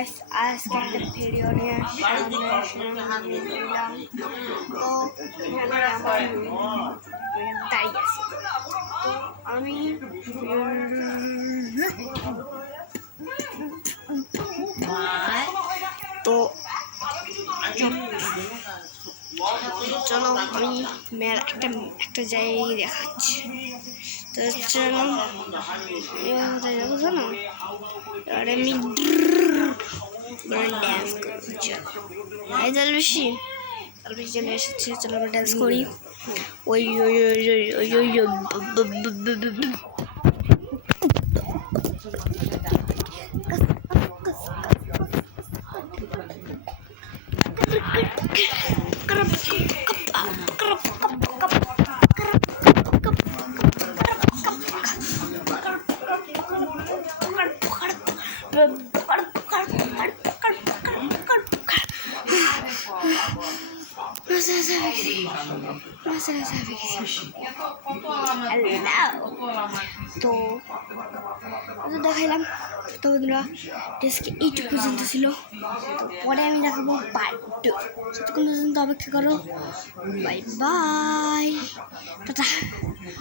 Guys, আজকে একটা video নিয়ে এলাম। তো এখানে আমার দাঁড়িয়ে আছে। তো আমি তো চলো আমি একটা জায়গায় দেখাচ্ছি। তো চলো দেখো না, আর আমি ড্যান্স করছি। এই জল বেশি চলে এসেছে, চলো আমরা ড্যান্স করি। ওই ওই ওই ওই ওই ওই তো দেখাইলাম। তো বন্ধুরা, টেস্টকে এইটুকু পর্যন্ত ছিল। তো পরে আমি দেখাবো পার্ট 2। ততক্ষণ পর্যন্ত অপেক্ষা করো। Bye bye, tata.